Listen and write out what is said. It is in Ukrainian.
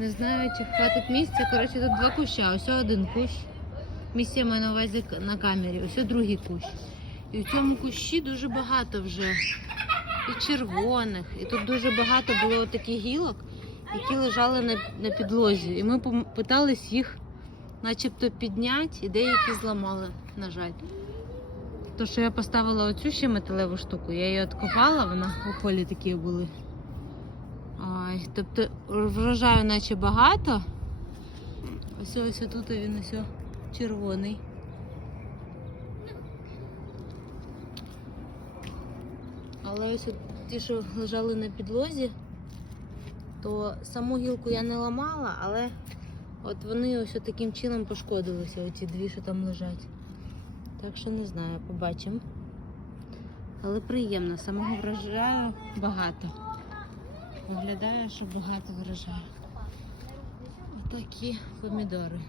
Не знаю, чи хватить місця. Коротше, тут два куща. Ось один кущ. Місця маю на увазі на камері. Ось другий кущ. І в цьому кущі дуже багато вже і червоних. І тут дуже багато було таких гілок, які лежали на, на підлозі. І ми питались їх начебто підняти, і деякі зламали, на жаль. То, що я поставила оцю ще металеву штуку, я її откопала, вона у холі такі були. Тобто врожаю наче багато. Ось ось тут він ось червоний. Але ось ті, що лежали на підлозі, то саму гілку я не ламала, але от вони ось таким чином пошкодилися, оці дві, що там лежать. Так що не знаю, побачимо. Але приємно, самого врожаю багато. Виглядає, що багато врожаю. такі помідори.